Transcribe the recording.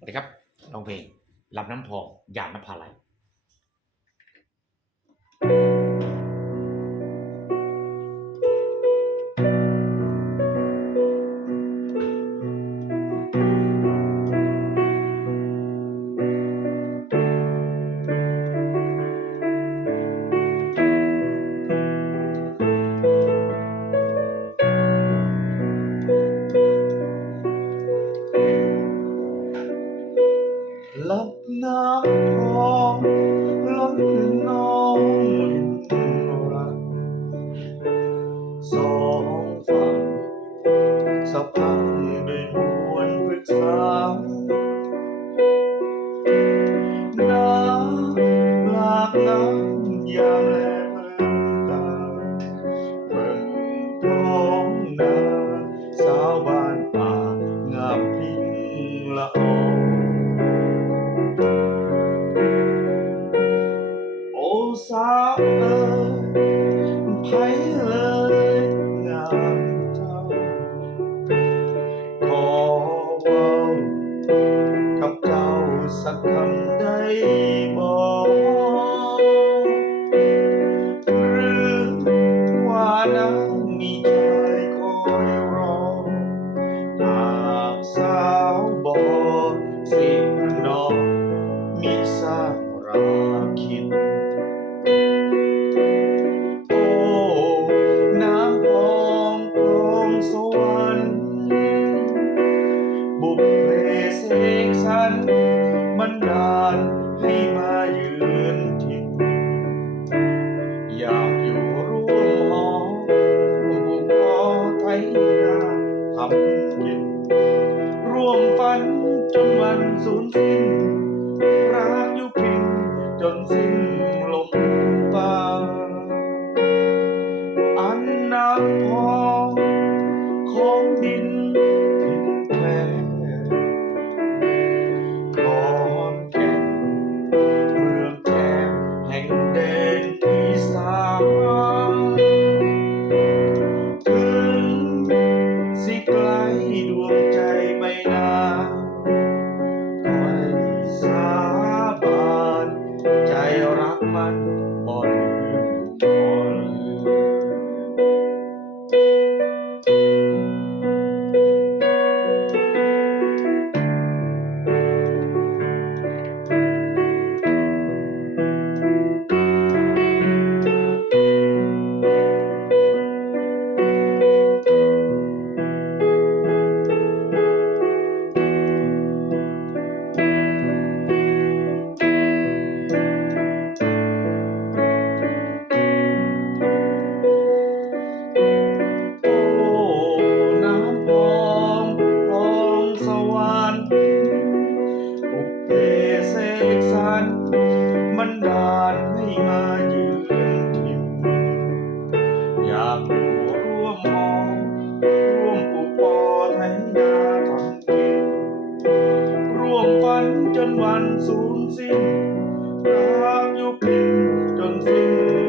สวัสดีครับน้องเพลงลำน้ำพองยานน้ำพาไหล สะพังด้วยมวลพฤกษาน้ำหลากน้ำยามแลเพิ่มตาเบิ่งท้องนาสาวบ้านป่างามพิงละอองโอสาวเอ๋ยไผ สักคำได้บ่หรือว่านั้นมีชายคอยรอหากสาวบ่สินอกมิทราบราคิด โอ้ น้ำพองกองสวรรค์ จนวันสูญสิ้นรักอยู่พิงจนสิ้น สวรรค์บุพเพเสกสรรมันดาลให้มายืนถิ่นอยากอยู่ร่วมมอง ร่วมปลูกปอไถนาทำกินร่วมฝันจนวันสูญสิ้นรักอยู่พินจนสิ้น